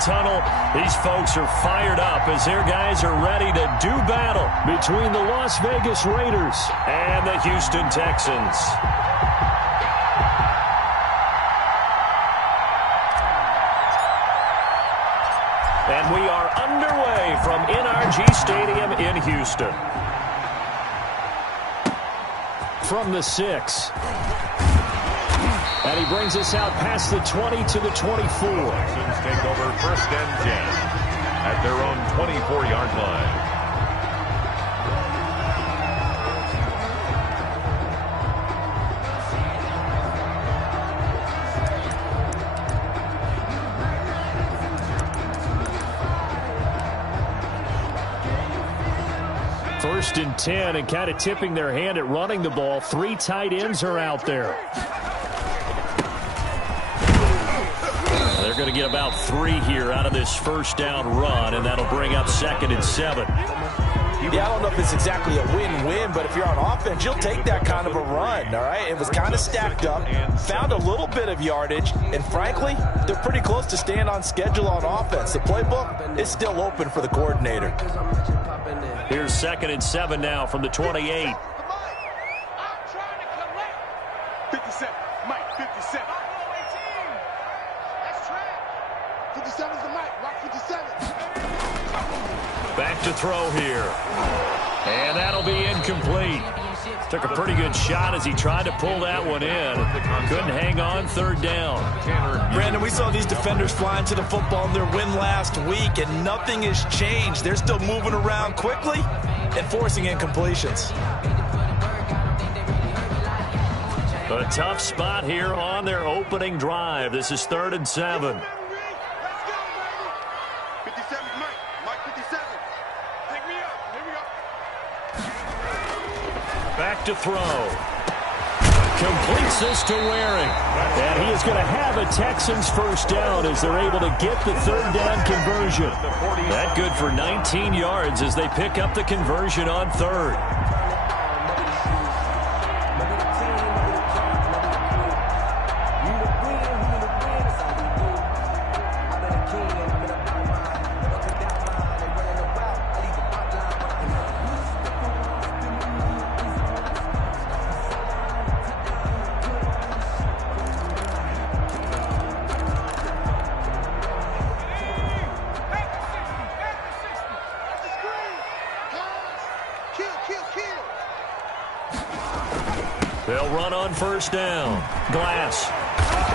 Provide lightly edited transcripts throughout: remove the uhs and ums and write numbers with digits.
tunnel. These folks are fired up as their guys are ready to do battle between the Las Vegas Raiders and the Houston Texans. And we are underway from NRG Stadium in Houston. From the 6. And he brings us out past the 20 to the 24. Texans take over 1st and 10 at their own 24-yard line. First and 10, and kind of tipping their hand at running the ball. 3 tight ends are out there. They're going to get about 3 here out of this first down run, and that'll bring up 2nd and 7. Yeah, I don't know if it's exactly a win-win, but if you're on offense, you'll take that kind of a run, all right? It was kind of stacked up, found a little bit of yardage, and frankly, they're pretty close to staying on schedule on offense. The playbook is still open for the coordinator. Here's 2nd and 7 now from the 28. 57, Mike, 57. 57's the Mike, rock 57. Back to throw here. And that'll be incomplete. Took a pretty good shot as he tried to pull that one in. Couldn't hang on, 3rd down. Brandon, we saw these defenders flying to the football in their win last week, and nothing has changed. They're still moving around quickly and forcing incompletions. A tough spot here on their opening drive. This is 3rd and 7. Back to throw. Completes this to Waring. And he is going to have a Texans first down as they're able to get the 3rd down conversion. That good for 19 yards as they pick up the conversion on 3rd. They'll run on first down. Glass.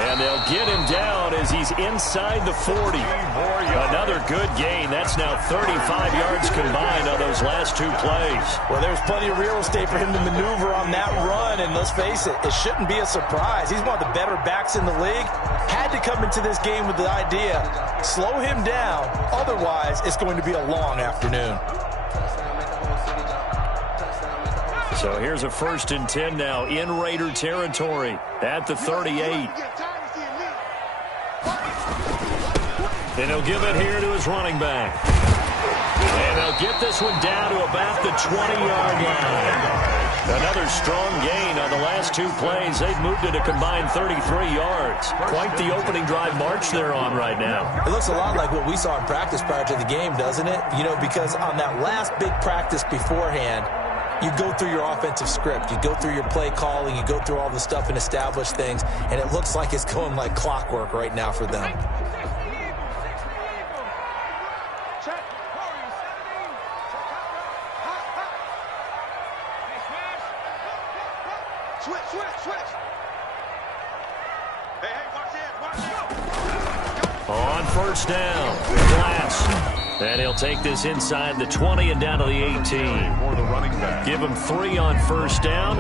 And they'll get him down as he's inside the 40. Another good gain. That's now 35 yards combined on those last 2 plays. Well, there's plenty of real estate for him to maneuver on that run, and let's face it, it shouldn't be a surprise. He's one of the better backs in the league. Had to come into this game with the idea, slow him down, otherwise it's going to be a long afternoon. So here's a 1st and 10 now in Raider territory at the 38. And he'll give it here to his running back. And they'll get this one down to about the 20-yard line. Another strong gain on the last 2 plays. They've moved it a combined 33 yards. Quite the opening drive march they're on right now. It looks a lot like what we saw in practice prior to the game, doesn't it? You know, because on that last big practice beforehand, you go through your offensive script. You go through your play calling. You go through all the stuff and establish things. And it looks like it's going like clockwork right now for them. Switch. Hey, watch this. On first down, Glass. And he'll take this inside the 20 and down to the 18. For the running back. Give him 3 on first down.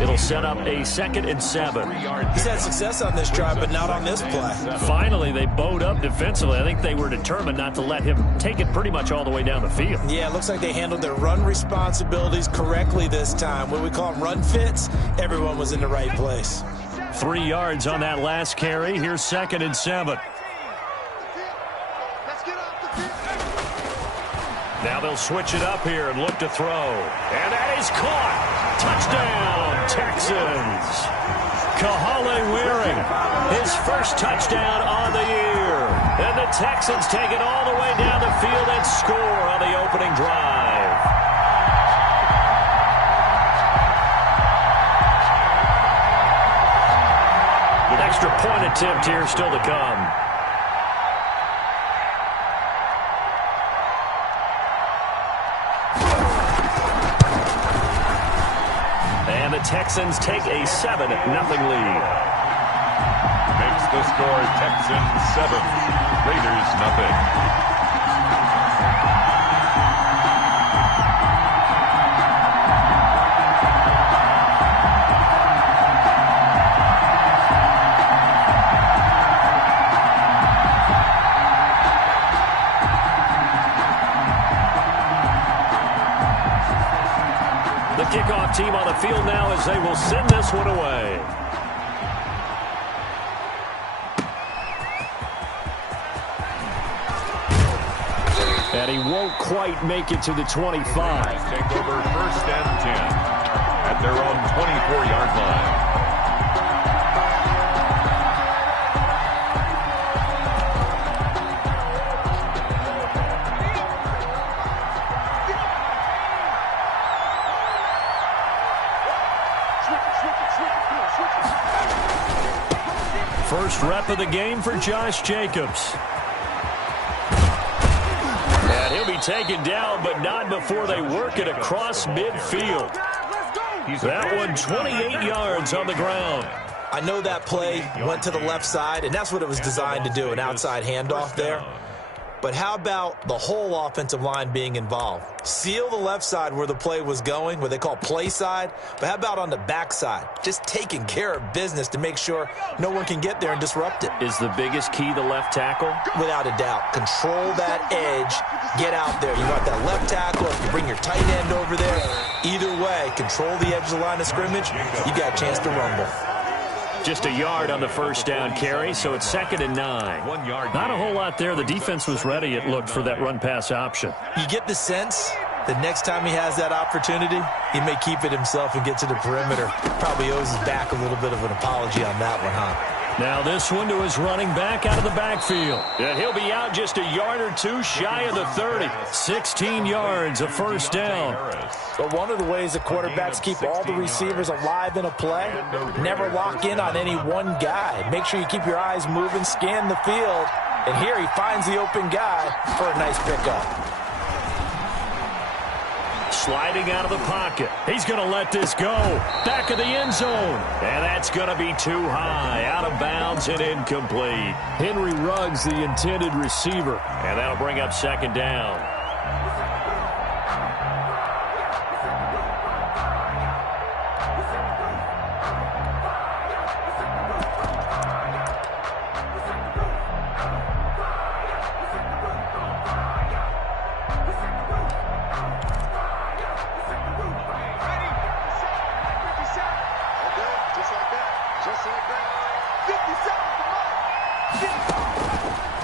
It'll set up a 2nd and 7. He's had success on this drive, but not on this play. Finally, they bowed up defensively. I think they were determined not to let him take it pretty much all the way down the field. Yeah, it looks like they handled their run responsibilities correctly this time. What we call them run fits, everyone was in the right place. 3 yards on that last carry. Here's 2nd and 7. Now they'll switch it up here and look to throw. And that is caught. Touchdown, Texans. Kahale Waring, his first touchdown on the year. And the Texans take it all the way down the field and score on the opening drive. An extra point attempt here still to come. And the Texans take a 7-0 lead. Makes the score Texans 7, Raiders nothing. The kickoff team on the field now as they will send this one away. And he won't quite make it to the 25. Take over 1st and 10 at their own 24-yard line. First rep of the game for Josh Jacobs. And he'll be taken down, but not before they work it across midfield. That one 28 yards on the ground. I know that play went to the left side, and that's what it was designed to do, an outside handoff there. But how about the whole offensive line being involved? Seal the left side where the play was going, what they call play side. But how about on the back side? Just taking care of business to make sure no one can get there and disrupt it. Is the biggest key the left tackle? Without a doubt. Control that edge. Get out there. You want that left tackle. If you bring your tight end over there, either way, control the edge of the line of scrimmage. You got a chance to rumble. Just a yard on the first down carry, so it's 2nd and 9. 1 yard. Not a whole lot there. The defense was ready, it looked, for that run-pass option. You get the sense that next time he has that opportunity, he may keep it himself and get to the perimeter. Probably owes his back a little bit of an apology on that one, huh? Now this one to his running back out of the backfield. And he'll be out just a yard or two shy of the 30. 16 yards, a first down. But one of the ways that quarterbacks keep all the receivers alive in a play, never lock in on any one guy. Make sure you keep your eyes moving, scan the field. And here he finds the open guy for a nice pickup. Sliding out of the pocket. He's going to let this go. Back of the end zone. And that's going to be too high. Out of bounds and incomplete. Henry Ruggs, the intended receiver. And that'll bring up 2nd down.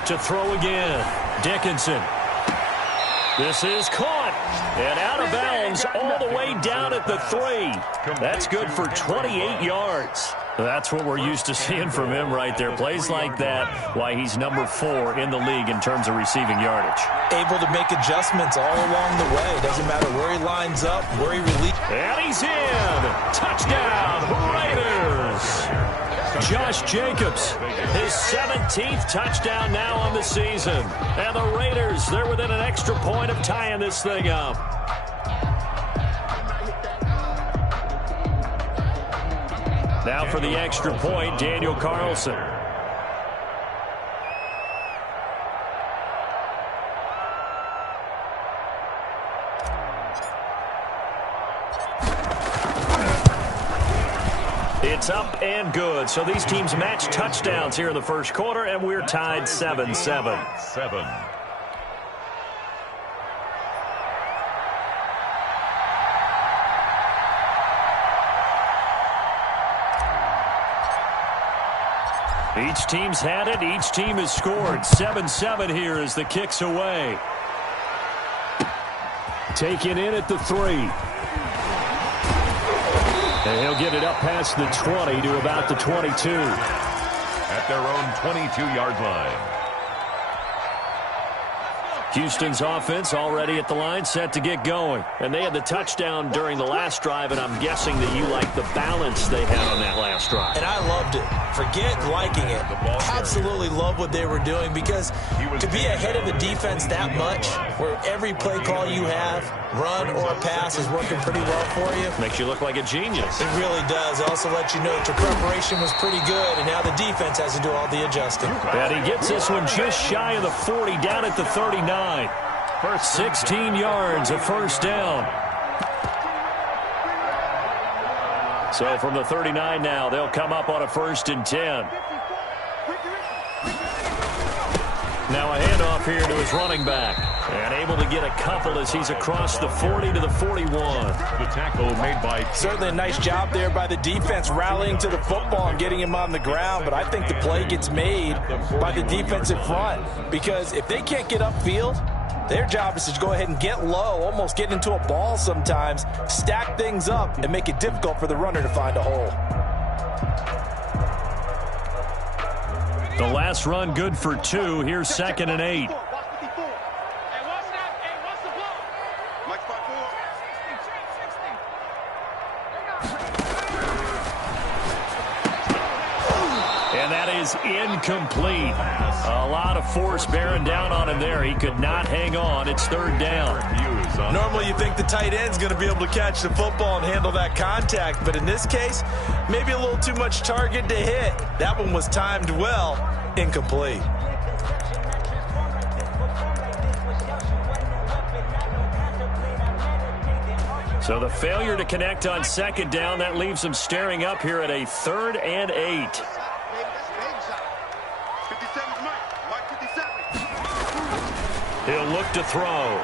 To throw again. Dickinson. This is caught. And out of bounds all the way down at the 3. That's good for 28 yards. That's what we're used to seeing from him right there. Plays like that, why he's number 4 in the league in terms of receiving yardage. Able to make adjustments all along the way. Doesn't matter where he lines up, where he releases. And he's in. Touchdown, Raiders. Josh Jacobs, his 17th touchdown now on the season. And the Raiders, they're within an extra point of tying this thing up. Now for the extra point, Daniel Carlson. It's up and good. So these teams match touchdowns here in the first quarter, and we're tied 7-7. 7. Each team's had it. Each team has scored. 7-7 here as the kick's away. Taken in at the 3. And he'll get it up past the 20 to about the 22. At their own 22-yard line. Houston's offense already at the line, set to get going. And they had the touchdown during the last drive, and I'm guessing that you like the balance they had on that last drive. And I loved it. Forget liking it. Absolutely love what they were doing, because to be ahead of the defense that much, where every play call you have, run or pass, is working pretty well for you. Makes you look like a genius. It really does. It also lets you know that your preparation was pretty good, and now the defense has to do all the adjusting. And he gets this one just shy of the 40, down at the 39. First 16 yards, a first down. So from the 39 now, they'll come up on a 1st and 10. Now a handoff here to his running back. And able to get a couple as he's across the 40 to the 41. The tackle made by... Certainly a nice job there by the defense, rallying to the football and getting him on the ground. But I think the play gets made by the defensive front, because if they can't get upfield, their job is to go ahead and get low, almost get into a ball sometimes, stack things up, and make it difficult for the runner to find a hole. The last run good for 2. Here's 2nd and 8. And that is incomplete. A lot of force bearing down on him there. He could not hang on. It's 3rd down. Normally you think the tight end's going to be able to catch the football and handle that contact, but in this case, maybe a little too much target to hit. That one was timed well, incomplete. So the failure to connect on 2nd down, that leaves them staring up here at a 3rd and 8. He'll look to throw.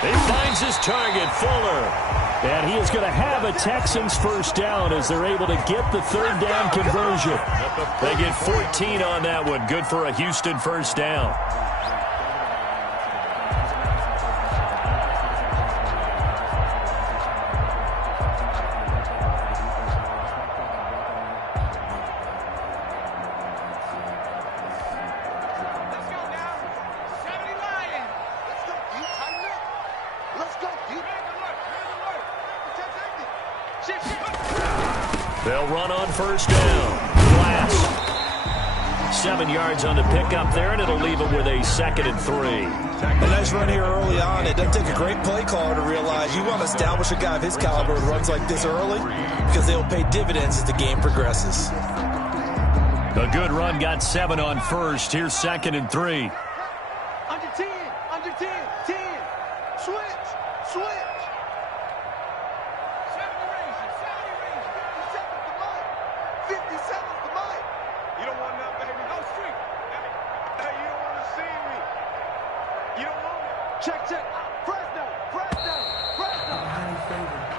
He finds his target, Fuller. And he is going to have a Texans 1st down as they're able to get the 3rd down conversion. They get 14 on that one. Good for a Houston 1st down. They'll run on 1st down. Last 7 yards on the pickup there, and it'll leave them with a 2nd and 3. A nice run here early on. It doesn't take a great play caller to realize you want to establish a guy of his caliber who runs like this early, because they'll pay dividends as the game progresses. A good run, got 7 on 1st. Here's 2nd and 3. Under 10, 10. Switch. 50 seconds to Mike. You don't want nothing, baby. No street. Hey, you don't want to see me. You don't want it. Check. Press down.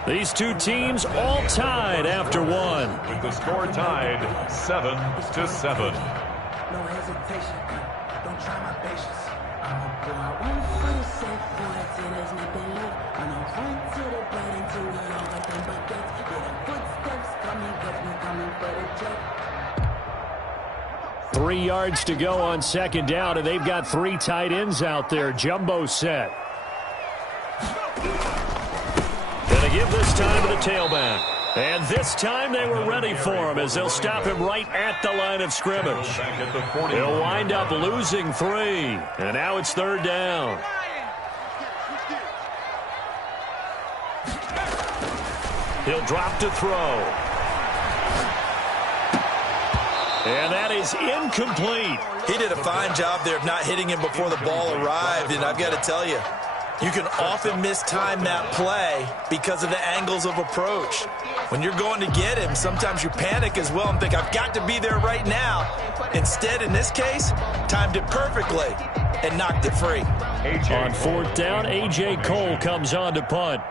These two teams all tied after 1. With the score tied 7-7. No hesitation. Don't try my patience. I'ma pull out one for the set point till there's nothing left. I'ma run to the bed until we all got them buckets. Yeah, the footsteps coming, cause we coming for the check. 3 yards to go on 2nd down, and they've got 3 tight ends out there. Jumbo set. Gonna give this time to the tailback. And this time they were ready for him as they'll stop him right at the line of scrimmage. He'll wind up losing 3. And now it's 3rd down. He'll drop to throw. And that is incomplete. He did a fine job there of not hitting him before the ball arrived, and I've got to tell you, you can often mistime that play because of the angles of approach. When you're going to get him, sometimes you panic as well and think, I've got to be there right now. Instead, in this case, timed it perfectly and knocked it free. On 4th down, A.J. Cole comes on to punt.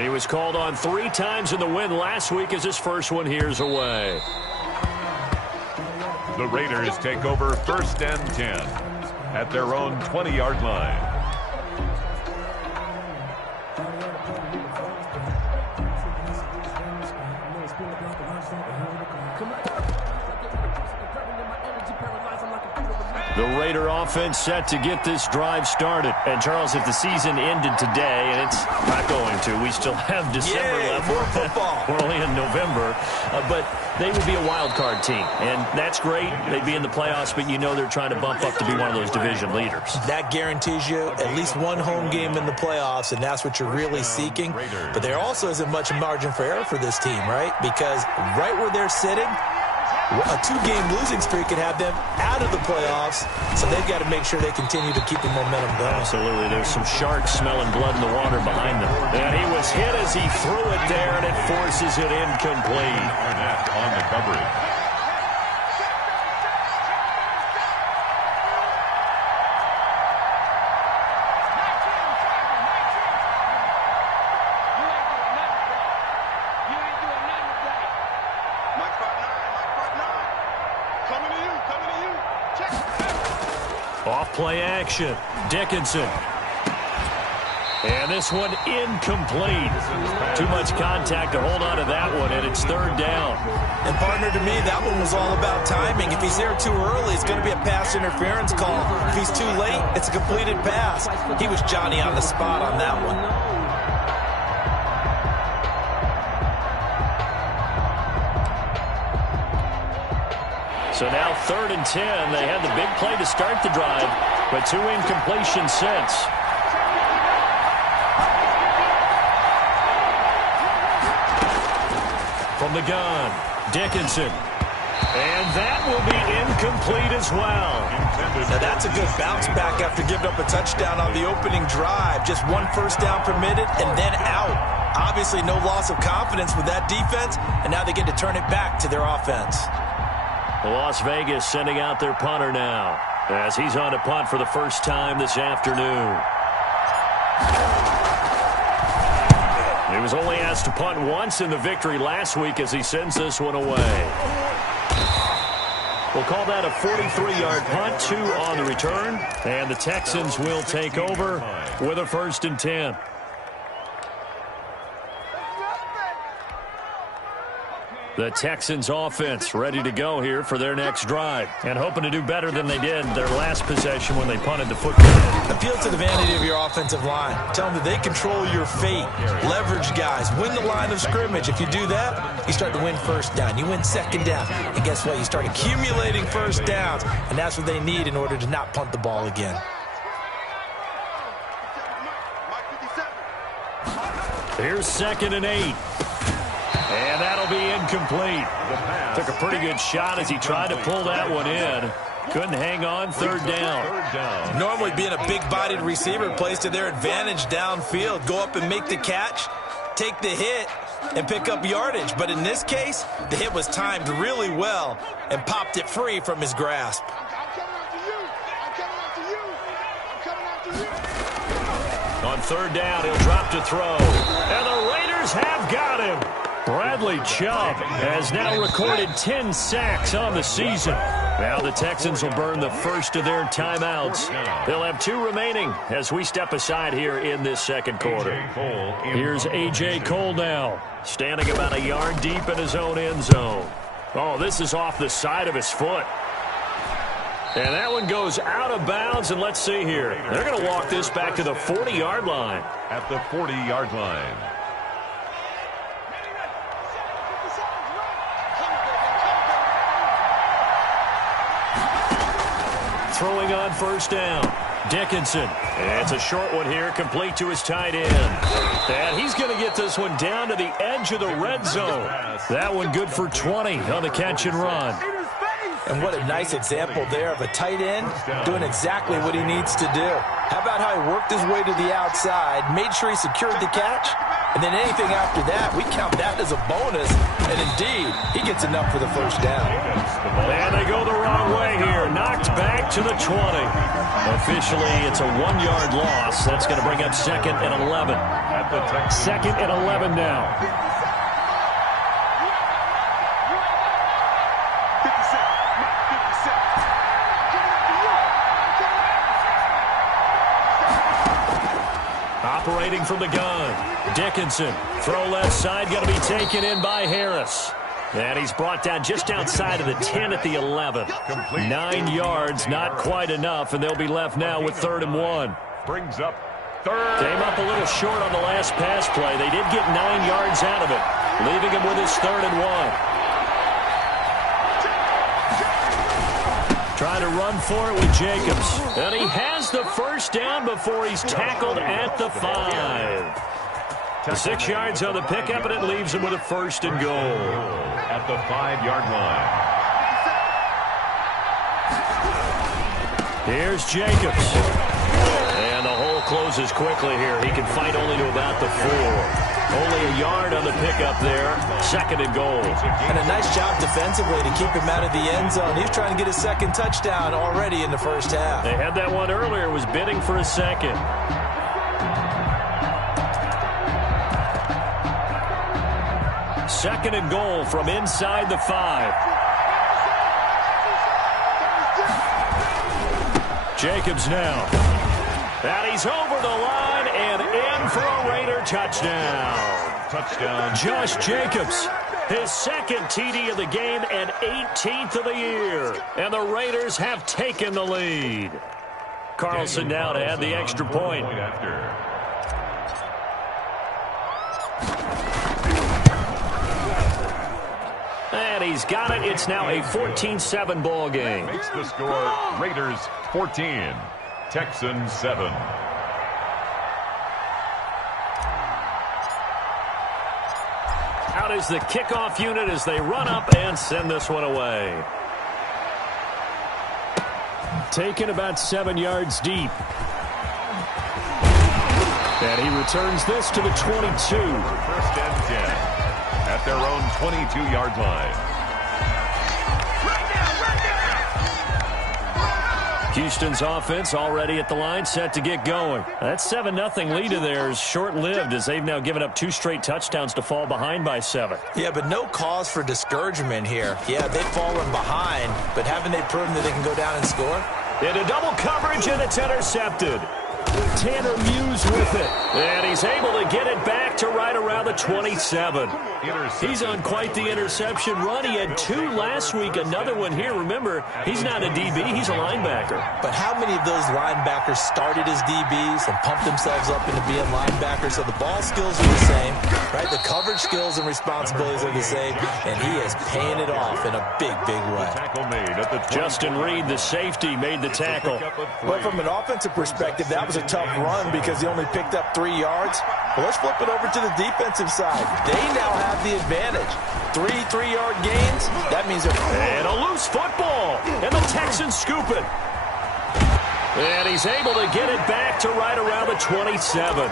He was called on 3 times in the win last week as his first one here's away. The Raiders take over 1st and 10 at their own 20-yard line. The Raider offense set to get this drive started. And, Charles, if the season ended today, and it's not going to, we still have December left. More football. We're only in November. But they would be a wild card team. And that's great. They'd be in the playoffs, but you know they're trying to bump up to be one of those division leaders. That guarantees you at least one home game in the playoffs, and that's what you're really seeking. But there also isn't much margin for error for this team, right? Because right where they're sitting, a two-game losing streak could have them out of the playoffs, so they've got to make sure they continue to keep the momentum going. Absolutely. There's some sharks smelling blood in the water behind them. And he was hit as he threw it there, and it forces it incomplete. Arnett on the coverage. Off-play action. Dickinson. And this one incomplete. Too much contact to hold on to that one, and it's third down. And, partner, to me, that one was all about timing. If he's there too early, it's going to be a pass interference call. If he's too late, it's a completed pass. He was Johnny on the spot on that one. So now 3rd and 10. They had the big play to start the drive, but 2 incompletions since. From the gun, Dickinson. And that will be incomplete as well. Now that's a good bounce back after giving up a touchdown on the opening drive. Just 1 first down permitted and then out. Obviously no loss of confidence with that defense, and now they get to turn it back to their offense. Las Vegas sending out their punter now as he's on to punt for the first time this afternoon. He was only asked to punt once in the victory last week as he sends this one away. We'll call that a 43-yard punt, 2 on the return, and the Texans will take over with a 1st and 10. The Texans offense ready to go here for their next drive and hoping to do better than they did their last possession when they punted the football. Appeal to the vanity of your offensive line. Tell them that they control your fate. Leverage guys. Win the line of scrimmage. If you do that, you start to win first down. You win second down. And guess what? You start accumulating first downs. And that's what they need in order to not punt the ball again. Here's 2nd and 8. And that'll be incomplete. Took a pretty good shot as he tried to pull that one in. Couldn't hang on. 3rd down. Normally being a big-bodied receiver plays to their advantage downfield. Go up and make the catch, take the hit, and pick up yardage. But in this case, the hit was timed really well and popped it free from his grasp. On 3rd down, he'll drop to throw. And the Raiders have got him. Bradley Chubb has now recorded 10 sacks on the season. Now the Texans will burn the first of their timeouts. They'll have 2 remaining as we step aside here in this second quarter. Here's A.J. Cole now, standing about a yard deep in his own end zone. Oh, this is off the side of his foot. And that one goes out of bounds, and let's see here. They're going to walk this back to the 40-yard line. At the 40-yard line. Throwing on 1st down. Dickinson. And it's a short one here, complete to his tight end. And he's going to get this one down to the edge of the red zone. That one good for 20 on the catch and run. And what a nice example there of a tight end doing exactly what he needs to do. How about how he worked his way to the outside, made sure he secured the catch, and then anything after that, we count that as a bonus. And indeed, he gets enough for the first down. And they go the wrong way here. Knocked back to the 20. Officially, it's a 1-yard loss. That's going to bring up 2nd and 11. 2nd and 11 now. Operating from the gun. Dickinson. Throw left side. Got to be taken in by Harris. And he's brought down just outside of the 10 at the 11. 9 yards, not quite enough, and they'll be left now with 3rd and 1. Brings up 3rd. Came up a little short on the last pass play. They did get 9 yards out of it, leaving him with his 3rd and 1. Trying to run for it with Jacobs. And he has the first down before he's tackled at the 5. 6 yards on the pickup, and it leaves him with a 1st and goal. At the 5-yard line. Here's Jacobs. And the hole closes quickly here. He can fight only to about the 4. Only a yard on the pickup there. 2nd and goal. And a nice job defensively to keep him out of the end zone. He's trying to get his 2nd touchdown already in the first half. They had that one earlier, was bidding for a 2nd. Second and goal from inside the 5. Jacobs now. And he's over the line and in for a Raider touchdown. Touchdown. Josh Jacobs, his 2nd TD of the game and 18th of the year. And the Raiders have taken the lead. Carlson now to add the extra point. And he's got it. It's now a 14-7 ball game. Makes the score Raiders 14, Texans 7. Out is the kickoff unit as they run up and send this one away. Taken about 7 yards deep. And he returns this to the 22. 1st and 10. At their own 22-yard line. Houston's offense already at the line, set to get going. That 7-0 lead of theirs short-lived as they've now given up 2 straight touchdowns to fall behind by 7. Yeah, but no cause for discouragement here. Yeah, they've fallen behind, but haven't they proven that they can go down and score? Into double coverage, and it's intercepted. Tanner Muse with it. And he's able to get it back to right around the 27. He's on quite the interception run. He had 2 last week, another one here. Remember, he's not a DB, he's a linebacker. But how many of those linebackers started as DBs and pumped themselves up into being linebackers? So the ball skills are the same, right? The coverage skills and responsibilities are the same, and he is paying it off in a big, big way. Justin Reed, the safety, made the tackle. Well, from an offensive perspective, that was a tough run because he only picked up 3 yards. Well, let's flip it over to the defensive side. They now have the advantage. 3 3-yard gains. That means and a loose football. And the Texans scoop it. And he's able to get it back to right around the 27.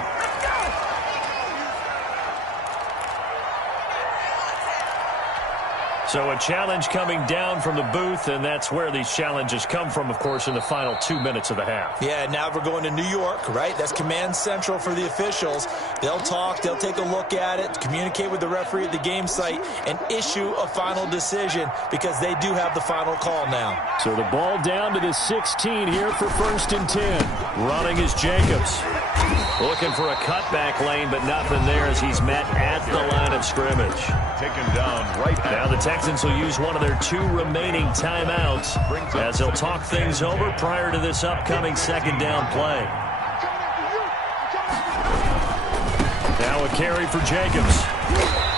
So a challenge coming down from the booth, and that's where these challenges come from, of course, in the final 2 minutes of the half. Yeah, now we're going to New York, right? That's command central for the officials. They'll talk, they'll take a look at it, communicate with the referee at the game site, and issue a final decision because they do have the final call now. So the ball down to the 16 here for 1st and 10. Running is Jacobs. Looking for a cutback lane, but nothing there as he's met at the line of scrimmage. Taken down right now. The Texans will use one of their 2 remaining timeouts as they'll talk things over prior to this upcoming 2nd down play. Now a carry for Jacobs.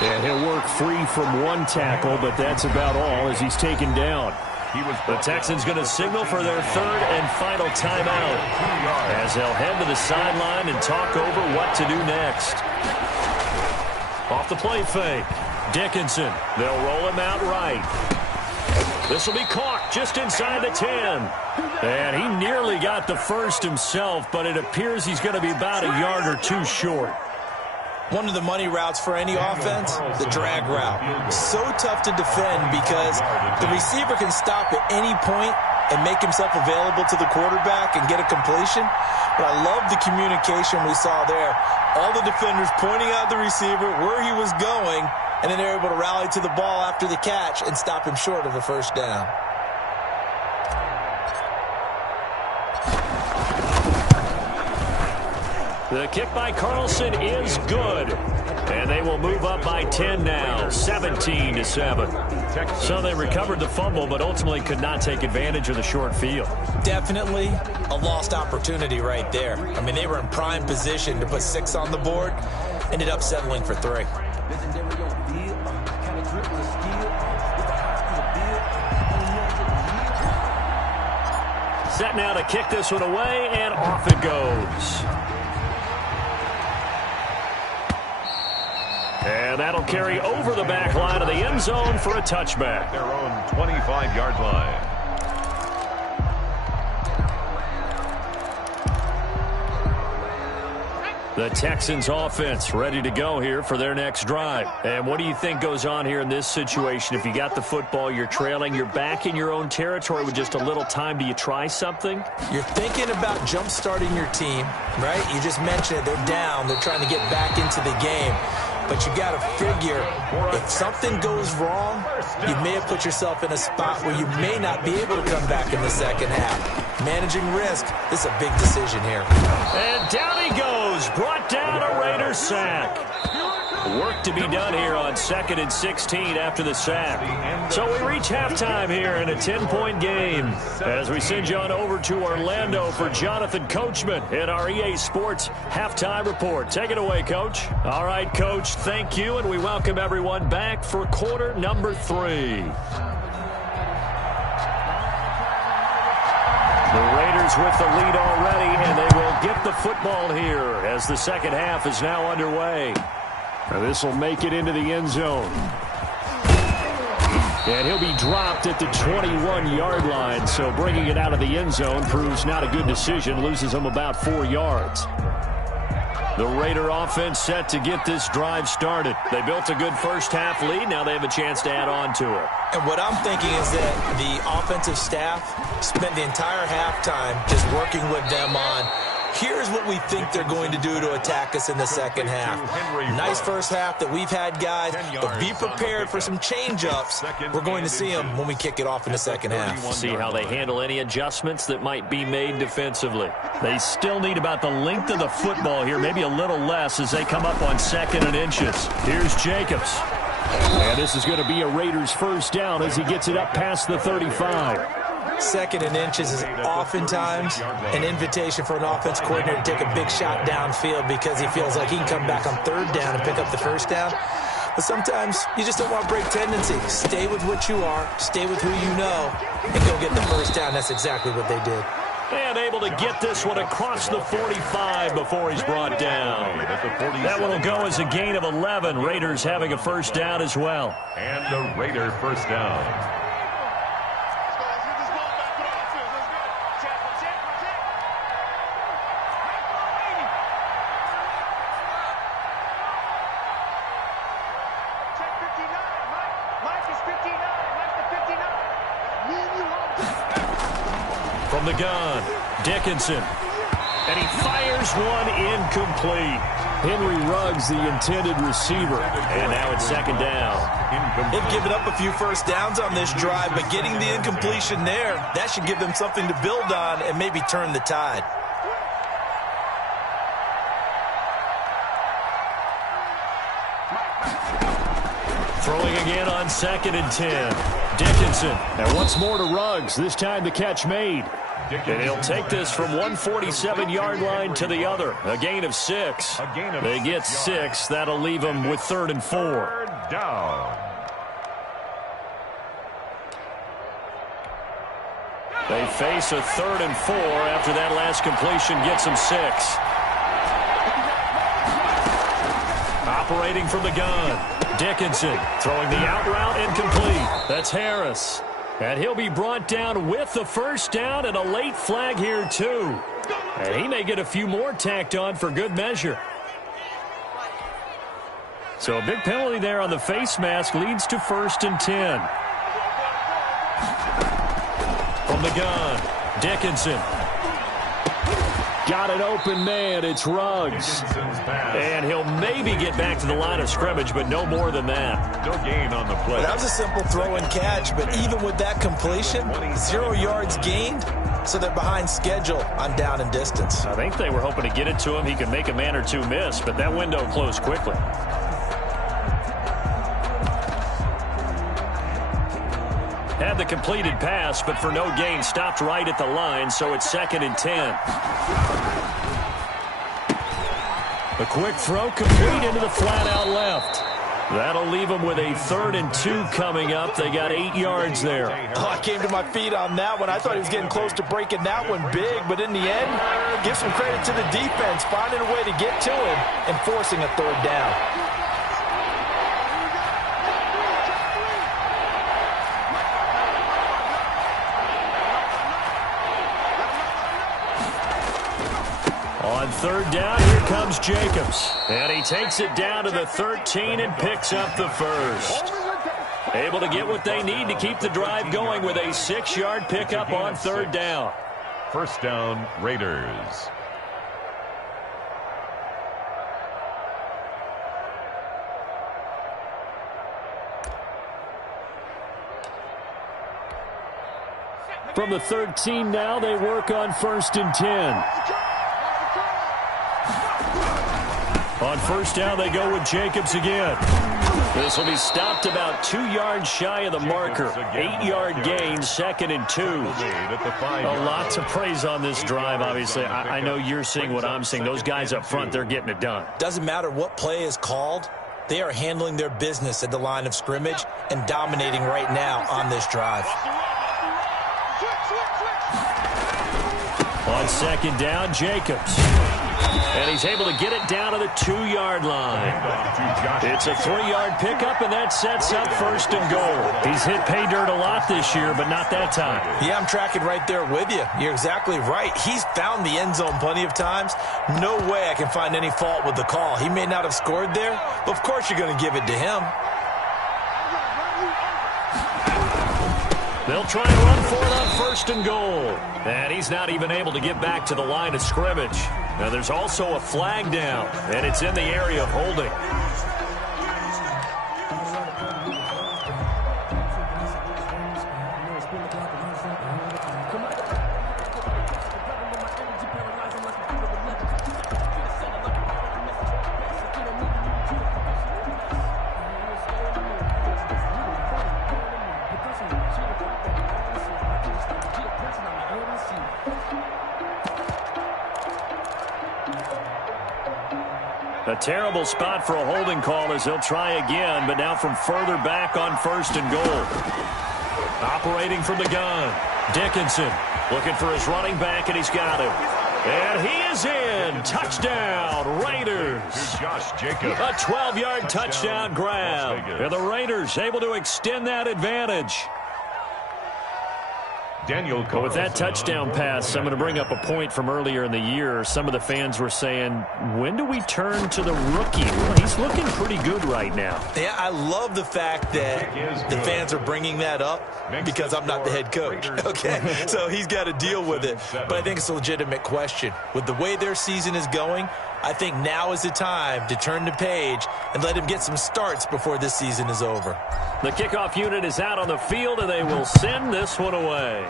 And he'll work free from 1 tackle, but that's about all as he's taken down. The Texans going to signal for their 3rd and final timeout as they'll head to the sideline and talk over what to do next. Off the play fake. Dickinson. They'll roll him out right. This will be caught just inside the 10. And he nearly got the first himself, but it appears he's going to be about a yard or 2 short. One of the money routes for any offense, the drag route. So tough to defend because the receiver can stop at any point and make himself available to the quarterback and get a completion. But I love the communication we saw there. All the defenders pointing out the receiver, where he was going, and then they're able to rally to the ball after the catch and stop him short of a 1st down. The kick by Carlson is good. And they will move up by 10 now, 17-7. So they recovered the fumble, but ultimately could not take advantage of the short field. Definitely a lost opportunity right there. I mean, they were in prime position to put 6 on the board, ended up settling for 3. Set now to kick this one away, and off it goes. And that'll carry over the back line of the end zone for a touchback. Their own 25-yard line. The Texans offense ready to go here for their next drive. And what do you think goes on here in this situation? If you got the football, you're trailing, you're back in your own territory with just a little time. Do you try something? You're thinking about jump-starting your team, right? You just mentioned it. They're down. They're trying to get back into the game. But you got to figure, if something goes wrong, you may have put yourself in a spot where you may not be able to come back in the second half. Managing risk, this is a big decision here. And down he goes, brought down a Raiders sack. Work to be done here on 2nd and 16 after the sack. So we reach halftime here in a 10-point game as we send you on over to Orlando for Jonathan Coachman in our EA Sports Halftime Report. Take it away, Coach. All right, Coach, thank you, and we welcome everyone back for quarter number 3. The Raiders with the lead already, and they will get the football here as the second half is now underway. This will make it into the end zone. And he'll be dropped at the 21-yard line, so bringing it out of the end zone proves not a good decision, loses him about 4 yards. The Raider offense set to get this drive started. They built a good first-half lead. Now they have a chance to add on to it. And what I'm thinking is that the offensive staff spent the entire halftime just working with them on, here's what we think they're going to do to attack us in the second half. Nice first half that we've had, guys, but be prepared for some change-ups. We're going to see them when we kick it off in the second half. See how they handle any adjustments that might be made defensively. They still need about the length of the football here, maybe a little less as they come up on 2nd and inches. Here's Jacobs. And this is going to be a Raiders first down as he gets it up past the 35. 2nd and inches is oftentimes an invitation for an offense coordinator to take a big shot downfield because he feels like he can come back on 3rd down and pick up the first down. But sometimes you just don't want to break tendency. Stay with what you are, stay with who you know, and go get the first down. That's exactly what they did. And able to get this one across the 45 before he's brought down. That one will go as a gain of 11. Raiders having a first down as well. And the Raider first down. From the gun, Dickinson. And he fires one incomplete. Henry Ruggs, the intended receiver. And now it's 2nd down. They've given up a few first downs on this drive, but getting the incompletion there, that should give them something to build on and maybe turn the tide. Throwing again on 2nd and 10. Dickinson. And once more to Ruggs. This time the catch made. And he'll take this from 147-yard line to the other. A gain of 6. They get 6. That'll leave them with 3rd and 4. 3rd down. They face a 3rd and 4 after that last completion gets them 6. Operating from the gun. Dickinson throwing the out route incomplete. That's Harris. And he'll be brought down with the first down and a late flag here too. And he may get a few more tacked on for good measure. So a big penalty there on the face mask leads to 1st and 10. From the gun, Dickinson. Got an open man. It's Ruggs. And he'll maybe get back to the line of scrimmage, but no more than that. No gain on the play. That was a simple throw and catch, but even with that completion, 0 yards gained, so they're behind schedule on down and distance. I think they were hoping to get it to him. He could make a man or two miss, but that window closed quickly. Had the completed pass, but for no gain, stopped right at the line, so it's 2nd and 10. A quick throw complete into the flat out left. That'll leave them with a 3rd and 2 coming up. They got 8 yards there. Oh, I came to my feet on that one. I thought he was getting close to breaking that one big, but in the end, give some credit to the defense, finding a way to get to him and forcing a 3rd down. On 3rd down, here comes Jacobs. And he takes it down to the 13 and picks up the 1st. Able to get what they need to keep the drive going with a 6-yard pickup on 3rd down. 1st down, Raiders. From the 13 now, they work on 1st and 10. On 1st down, they go with Jacobs again. This will be stopped about 2 yards shy of the marker. 8-yard gain, 2nd and 2. A lot to praise on this drive, obviously. I know you're seeing what I'm seeing. Those guys up front, they're getting it done. Doesn't matter what play is called. They are handling their business at the line of scrimmage and dominating right now on this drive. On 2nd down, Jacobs. And he's able to get it down to the 2-yard line. It's a 3-yard pickup, and that sets up 1st and goal. He's hit pay dirt a lot this year, but not that time. Yeah, I'm tracking right there with you. You're exactly right. He's found the end zone plenty of times. No way I can find any fault with the call. He may not have scored there, but of course you're going to give it to him. They'll try and run for it on 1st and goal. And he's not even able to get back to the line of scrimmage. Now there's also a flag down, and it's in the area of holding. A terrible spot for a holding call as he'll try again, but now from further back on 1st and goal. Operating from the gun, Dickinson looking for his running back, and he's got him. And he is in. Touchdown, Raiders. Josh Jacobs. A 12-yard touchdown grab. And the Raiders able to extend that advantage. But with that touchdown pass, I'm going to bring up a point from earlier in the year. Some of the fans were saying, when do we turn to the rookie? Well, he's looking pretty good right now. Yeah, I love the fact that the fans are bringing that up because I'm not the head coach. Okay, so he's got to deal with it. But I think it's a legitimate question. With the way their season is going, I think now is the time to turn the page and let him get some starts before this season is over. The kickoff unit is out on the field, and they will send this one away.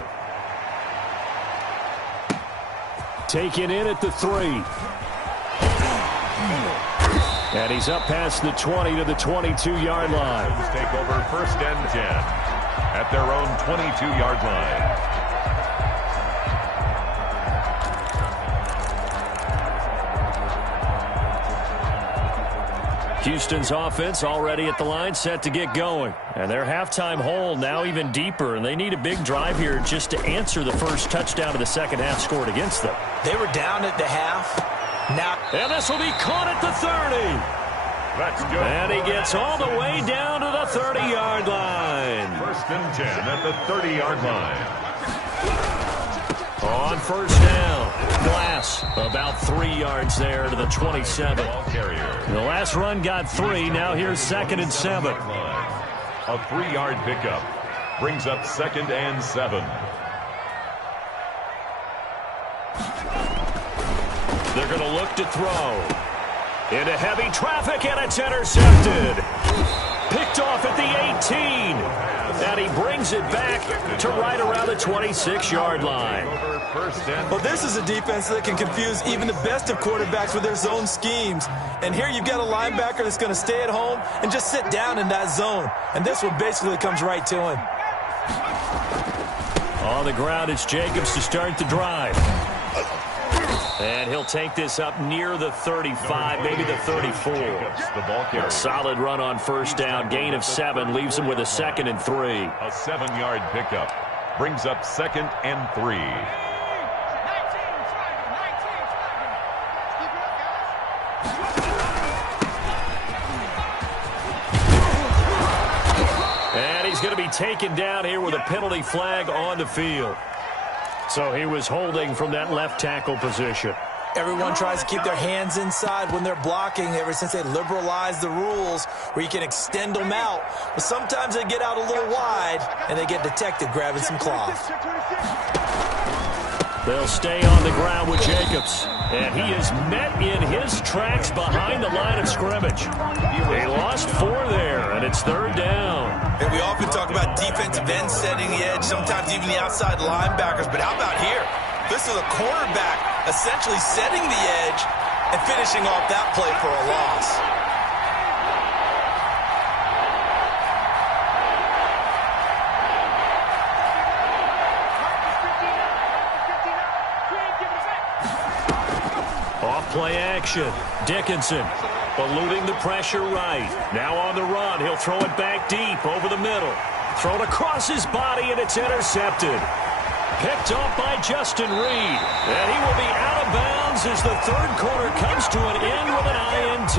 Taken in at the 3. And he's up past the 20 to the 22-yard line. Take over 1st and 10 at their own 22-yard line. Houston's offense already at the line, set to get going. And their halftime hole now even deeper, and they need a big drive here just to answer the first touchdown of the second half scored against them. They were down at the half. Now, and this will be caught at the 30. That's good. And he gets all the way down to the 30-yard line. 1st and 10 at the 30-yard line. On 1st down, Glass about 3 yards there to the 27. The last run got 3. Now here's 2nd and 7. A 3-yard pickup brings up 2nd and 7. They're going to look to throw. Into heavy traffic, and it's intercepted. Picked off at the 18. And he brings it back to right around the 26-yard line. Well, this is a defense that can confuse even the best of quarterbacks with their zone schemes. And here you've got a linebacker that's going to stay at home and just sit down in that zone. And this one basically comes right to him. On the ground, it's Jacobs to start the drive. And he'll take this up near the 35, maybe the 34. A solid run on first down. Gain of 7 leaves him with a 2nd and 3. A 7-yard pickup brings up 2nd and 3. And he's going to be taken down here with a penalty flag on the field. So he was holding from that left tackle position. Everyone tries to keep their hands inside when they're blocking ever since they liberalized the rules where you can extend them out. But sometimes they get out a little wide and they get detected grabbing some cloth. They'll stay on the ground with Jacobs. And he is met in his tracks behind the line of scrimmage. They lost 4 there, and it's 3rd down. And we often talk about defensive ends setting the edge, sometimes even the outside linebackers. But how about here? This is a cornerback essentially setting the edge and finishing off that play for a loss. Play action. Dickinson eluding the pressure right. Now on the run. He'll throw it back deep over the middle. Thrown across his body, and it's intercepted. Picked off by Justin Reed. And he will be out of bounds as the 3rd quarter comes to an end with an INT.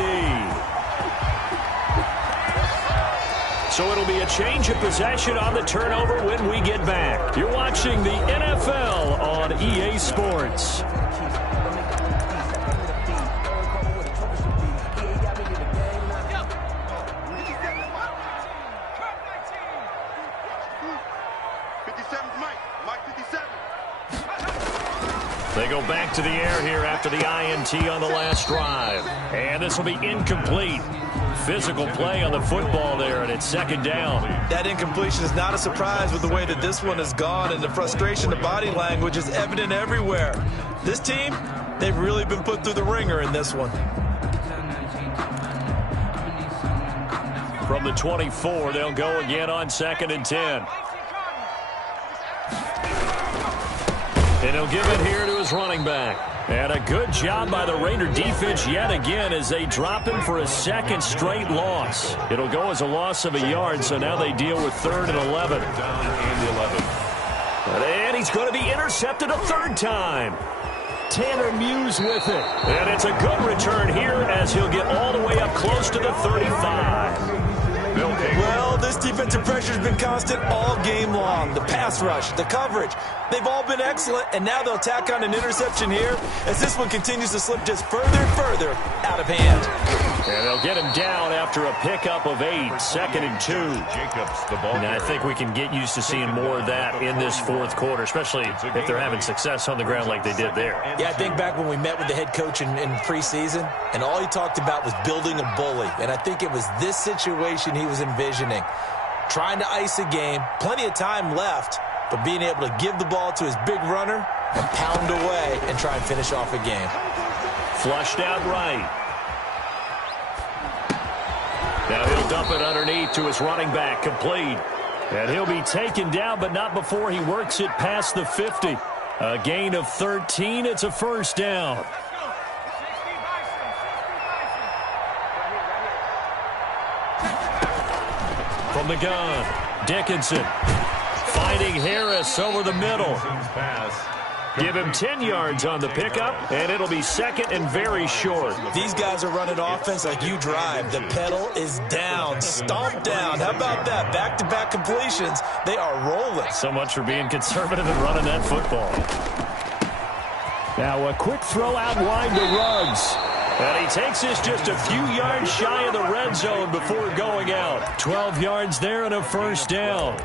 So it'll be a change of possession on the turnover when we get back. You're watching the NFL on EA Sports. They go back to the air here after the INT on the last drive. And this will be incomplete. Physical play on the football there, and it's 2nd down. That incompletion is not a surprise with the way that this one has gone, and the frustration, the body language is evident everywhere. This team, they've really been put through the ringer in this one. From the 24, they'll go again on 2nd and 10. And he'll give it here to his running back. And a good job by the Raider defense yet again as they drop him for a 2nd straight loss. It'll go as a loss of a yard, so now they deal with 3rd and 11. And he's going to be intercepted a 3rd time. Tanner Muse with it. And it's a good return here as he'll get all the way up close to the 35. Well, this defensive pressure has been constant all game long. The pass rush, the coverage, they've all been excellent, and now they'll tack on an interception here as this one continues to slip just further and further out of hand. And they'll get him down after a pickup of 8, 2nd and 2. Jacobs, the ball. And I think we can get used to seeing more of that in this 4th quarter, especially if they're having success on the ground like they did there. Yeah, I think back when we met with the head coach in preseason, and all he talked about was building a bully. And I think it was this situation he was envisioning. Trying to ice a game, plenty of time left, but being able to give the ball to his big runner and pound away and try and finish off a game. Flushed out right. Now he'll dump it underneath to his running back, complete. And he'll be taken down, but not before he works it past the 50. A gain of 13, it's a 1st down. From the gun, Dickinson finding Harris over the middle. Give him 10 yards on the pickup, and it'll be 2nd and very short. These guys are running offense like you drive. The pedal is down, stomped down. How about that? Back-to-back completions. They are rolling. So much for being conservative and running that football. Now a quick throw out wide to Ruggs. And he takes this just a few yards shy of the red zone before going out. 12 yards there and a 1st down.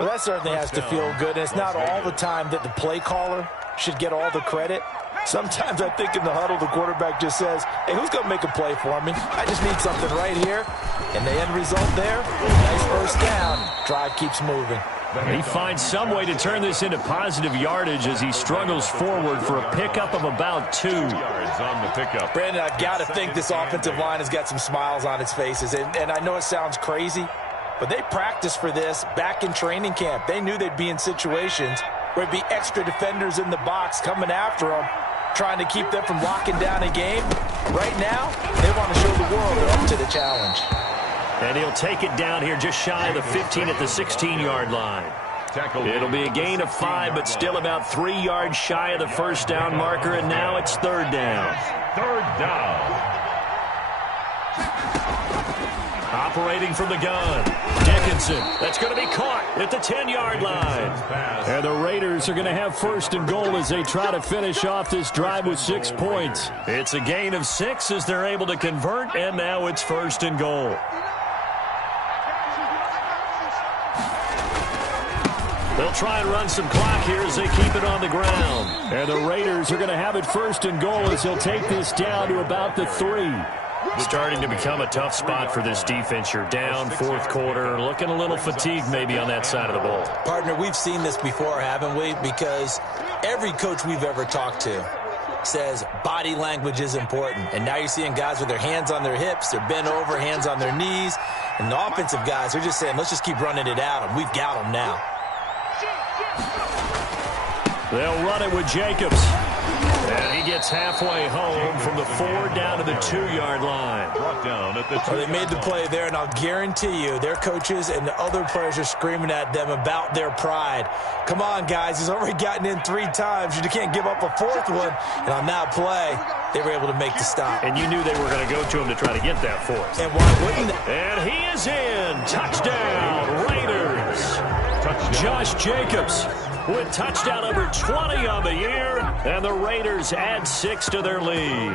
Well, that certainly has to feel good. And it's not all the time that the play caller should get all the credit. Sometimes I think in the huddle, the quarterback just says, hey, who's going to make a play for me? I just need something right here. And the end result there, nice 1st down. Drive keeps moving. He finds some way to turn this into positive yardage as he struggles forward for a pickup of about 2 yards on the pickup. Brandon, I've got to think this offensive line has got some smiles on its faces. And I know it sounds crazy, but they practiced for this back in training camp. They knew they'd be in situations There'd be extra defenders in the box coming after them, trying to keep them from locking down a game. Right now, they want to show the world they're up to the challenge. And he'll take it down here just shy of the 15 at the 16-yard line. It'll be a gain of 5, but still about 3 yards shy of the first down marker, and now it's third down. Third down. Operating from the gun, Dickinson. That's going to be caught at the 10-yard line. And the Raiders are going to have first and goal as they try to finish off this drive with 6 points. It's a gain of 6 as they're able to convert, and now it's first and goal. They'll try and run some clock here as they keep it on the ground. And the Raiders are going to have it first and goal as they'll take this down to about the 3. Starting to become a tough spot for this defense. You're down fourth quarter, looking a little fatigued maybe on that side of the ball. Partner, we've seen this before, haven't we? Because every coach we've ever talked to says body language is important. And now you're seeing guys with their hands on their hips, they're bent over, hands on their knees. And the offensive guys are just saying, let's just keep running it at them. We've got them now. They'll run it with Jacobs. And he gets halfway home from the 4 down to the 2-yard line. Brought down at the 2. Well, they made the play there, and I'll guarantee you their coaches and the other players are screaming at them about their pride. Come on, guys. He's already gotten in 3 times. You can't give up a 4th one. And on that play, they were able to make the stop. And you knew they were going to go to him to try to get that 4th. And why wouldn't they? And he is in. Touchdown, Raiders. Touchdown. Josh Jacobs with touchdown number 20 on the year, and the Raiders add 6 to their lead.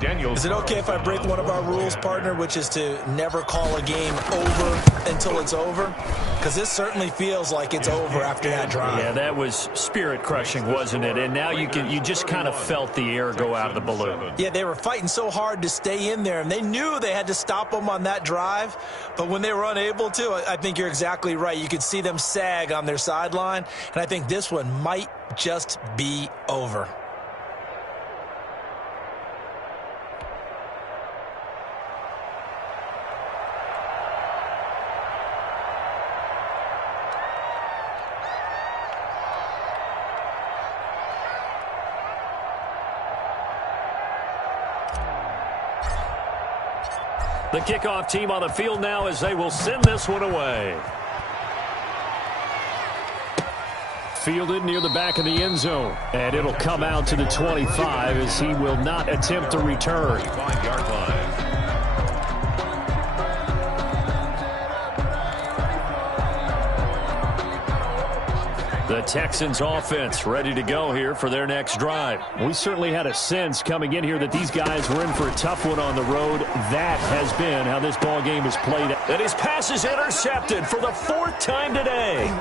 Is it okay if I break one of our rules, partner, which is to never call a game over until it's over? Because this certainly feels like it's over after that drive. Yeah, that was spirit-crushing, wasn't it? And now you just kind of felt the air go out of the balloon. Yeah, they were fighting so hard to stay in there, and they knew they had to stop them on that drive. But when they were unable to, I think you're exactly right. You could see them sag on their sideline, and I think this one might just be over. The kickoff team on the field now as they will send this one away. Fielded near the back of the end zone. And it'll come out to the 25 as he will not attempt to return. 5-yard line. The Texans offense ready to go here for their next drive. We certainly had a sense coming in here that these guys were in for a tough one on the road. That has been how this ball game is played. And his pass is intercepted for the 4th time today.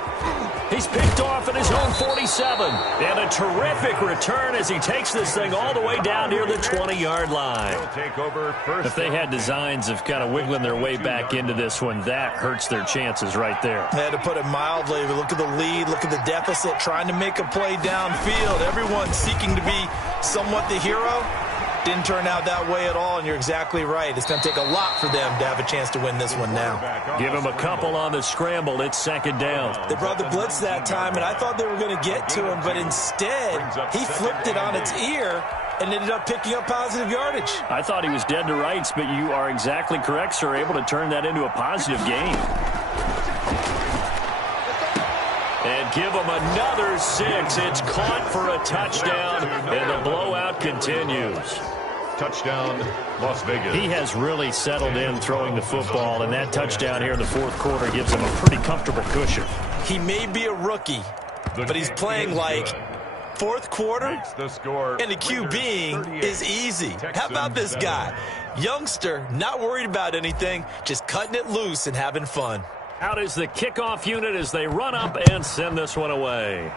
He's picked off at his own 47. And a terrific return as he takes this thing all the way down near the 20-yard line. Take over first. If they had designs of kind of wiggling their way back into this one, that hurts their chances right there. They had to put it mildly. But look at the lead, look at the deficit, trying to make a play downfield. Everyone seeking to be somewhat the hero. Didn't turn out that way at all, and you're exactly right. It's going to take a lot for them to have a chance to win this one now. Give him a couple on the scramble. It's 2nd down. They brought the blitz that time, and I thought they were going to get to him, but instead he flipped it on its ear and ended up picking up positive yardage. I thought he was dead to rights, but you are exactly correct, sir. Able to turn that into a positive gain. And give him another 6. It's caught for a touchdown, and the blowout continues. Touchdown, Las Vegas. He has really settled in throwing the football, and that touchdown here in the 4th quarter gives him a pretty comfortable cushion. He may be a rookie, but he's playing like 4th quarter, and the QBing is easy. How about this guy? Youngster, not worried about anything, just cutting it loose and having fun. Out is the kickoff unit as they run up and send this one away.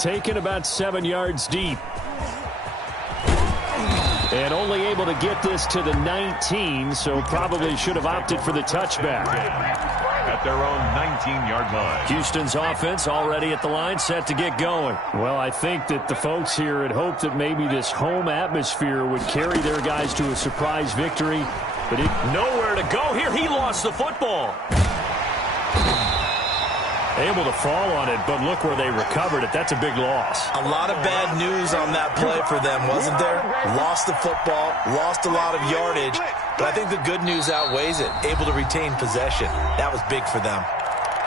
Taken about 7 yards deep. And only able to get this to the 19, so probably should have opted for the touchback. At their own 19-yard line. Houston's offense already at the line, set to get going. Well, I think that the folks here had hoped that maybe this home atmosphere would carry their guys to a surprise victory. But nowhere to go here. He lost the football. Able to fall on it, but look where they recovered it. That's a big loss. A lot of bad news on that play for them, wasn't there? Lost the football, lost a lot of yardage, but I think the good news outweighs it. Able to retain possession. That was big for them.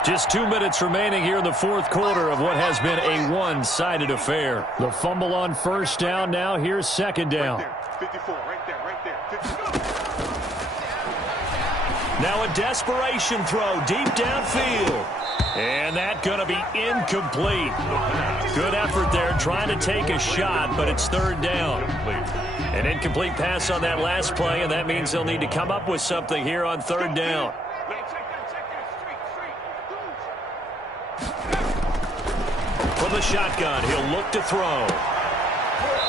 Just 2 minutes remaining here in the fourth quarter of what has been a one-sided affair. The fumble on first down now. Here's second down. Right there, 54, right there, 54. Now a desperation throw deep downfield. And that going to be incomplete. Good effort there trying to take a shot, but it's third down. An incomplete pass on that last play, and that means they'll need to come up with something here on third down. From the shotgun, he'll look to throw.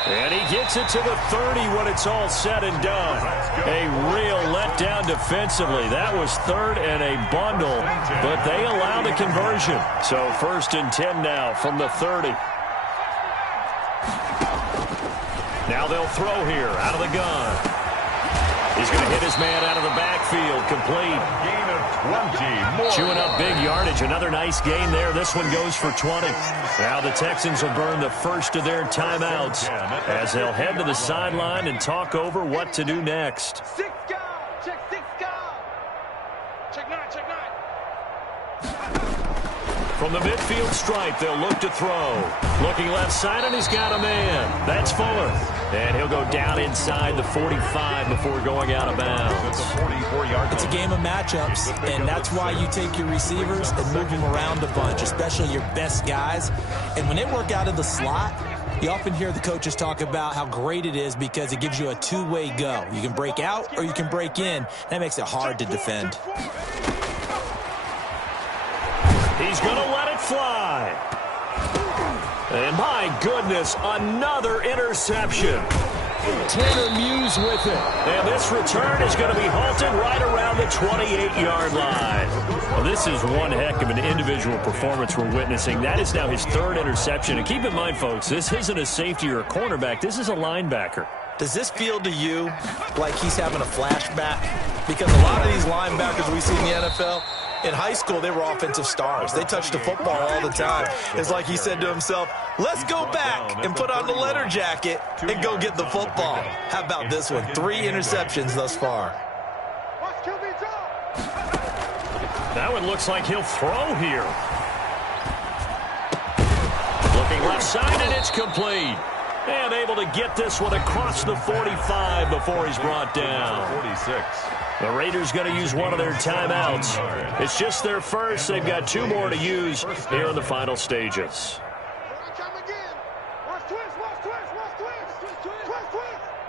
And he gets it to the 30 when it's all said and done. A real letdown defensively. That was third and a bundle, but they allow the conversion. So 1st and 10 now from the 30. Now they'll throw here out of the gun. He's going to hit his man out of the backfield. Complete. Gain of 20 more. Chewing up big yardage. Another nice gain there. This one goes for 20. Now the Texans will burn the first of their timeouts as they'll head to the sideline and talk over what to do next. 6 guard. Check 6 guard. Check 9, check 9. From the midfield stripe, they'll look to throw. Looking left side, and he's got a man. That's Fuller. And he'll go down inside the 45 before going out of bounds. It's a game of matchups, and that's why you take your receivers and move them around a bunch, especially your best guys. And when they work out of the slot, you often hear the coaches talk about how great it is because it gives you a two-way go. You can break out or you can break in. That makes it hard to defend. He's going to let it fly. And my goodness, another interception. Tanner Muse with it. And this return is going to be halted right around the 28-yard line. Well, this is one heck of an individual performance we're witnessing. That is now his 3rd interception. And keep in mind, folks, this isn't a safety or a cornerback. This is a linebacker. Does this feel to you like he's having a flashback? Because a lot of these linebackers we see in the NFL, in high school, they were offensive stars. They touched the football all the time. It's like he said to himself, let's go back and put on the leather jacket and go get the football. How about this one? 3 interceptions thus far. That one looks like he'll throw here. Looking left side, and it's complete. And able to get this one across the 45 before he's brought down. 46. The Raiders going to use one of their timeouts. It's just their first. They've got 2 more to use here in the final stages.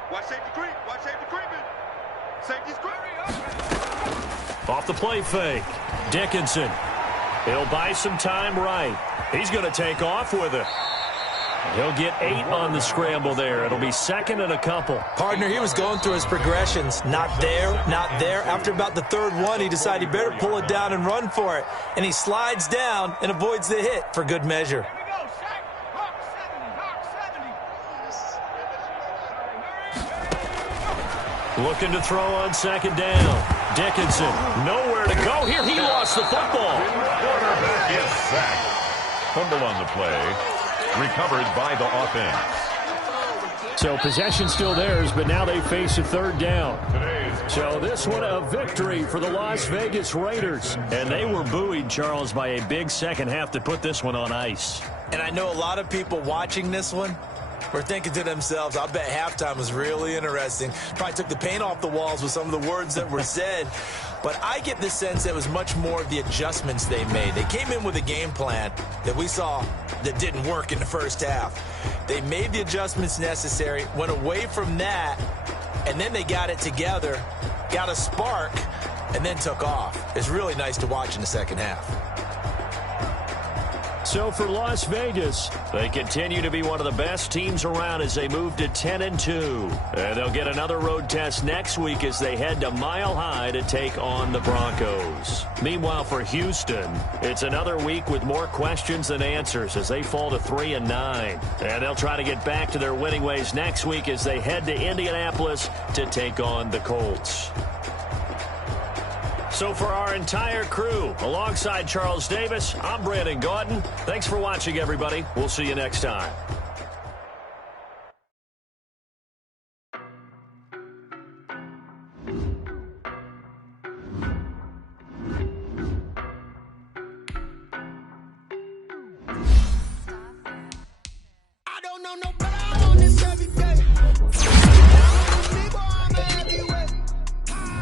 Watch safety creep. Watch safety creeping. Safety's creeping. Off the play fake. Dickinson. He'll buy some time right. He's going to take off with it. He'll get 8 on the scramble there. It'll be 2nd and a couple. Partner, he was going through his progressions. Not there, not there. After about the 3rd one, he decided he better pull it down and run for it. And he slides down and avoids the hit for good measure. Looking to throw on 2nd down. Dickinson, nowhere to go here. He lost the football. Quarterback is sacked. Fumble on the play. Recovered by the offense. So possession still theirs, but now they face a 3rd down. So this one a victory for the Las Vegas Raiders. And they were buoyed, Charles, by a big second half to put this one on ice. And I know a lot of people watching this one were thinking to themselves, I bet halftime was really interesting. Probably took the paint off the walls with some of the words that were said. But I get the sense that it was much more of the adjustments they made. They came in with a game plan that we saw that didn't work in the first half. They made the adjustments necessary, went away from that, and then they got it together, got a spark, and then took off. It's really nice to watch in the second half. So for Las Vegas, they continue to be one of the best teams around as they move to 10-2. And they'll get another road test next week as they head to Mile High to take on the Broncos. Meanwhile, for Houston, it's another week with more questions than answers as they fall to 3-9. And they'll try to get back to their winning ways next week as they head to Indianapolis to take on the Colts. So for our entire crew, alongside Charles Davis, I'm Brandon Gaudin. Thanks for watching, everybody. We'll see you next time. I don't know no better, I'm on this every day. I'm a heavyweight.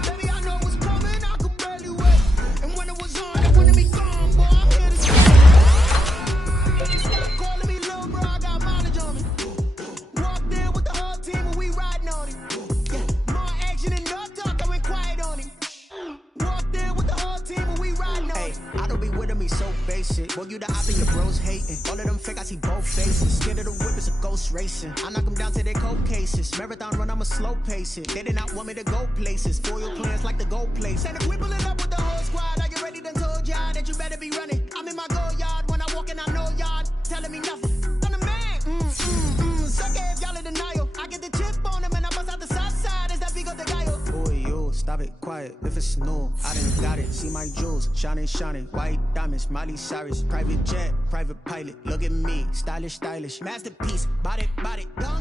Baby, I know what's coming, I could barely wait. And when it was on, I wanted me gone, boy, I'm here to stay. Stop calling me little bro, I got mileage on me. Walked in with the whole team and we riding on it. Yeah, more action and no talk, I went quiet on it. Walked in with the whole team and we riding on it. I don't be with me so basic. Boy, you the op and your bros hating. All of them fake, I see both faces. Scared of the whip, it's a ghost racing. I knock them down to their cold cases. Marathon run, I'ma slow pace it. They did not want me to go places. Foil plans like the gold place. And if we pulling up with the whole squad, are you ready? Done told y'all that you better be running. I'm in my go yard when I walk in, I know y'all telling me nothing. I'm the man. Suck it if y'all in denial. I get the chip on them and I bust out the south side. Is that Vigo de Gallo? Boy, yo, stop it, quiet. If it's new, I done got it. See my jewels, shining, shining. White diamonds, Miley Cyrus. Private jet, private pilot. Look at me, stylish, stylish. Masterpiece, body, body. Go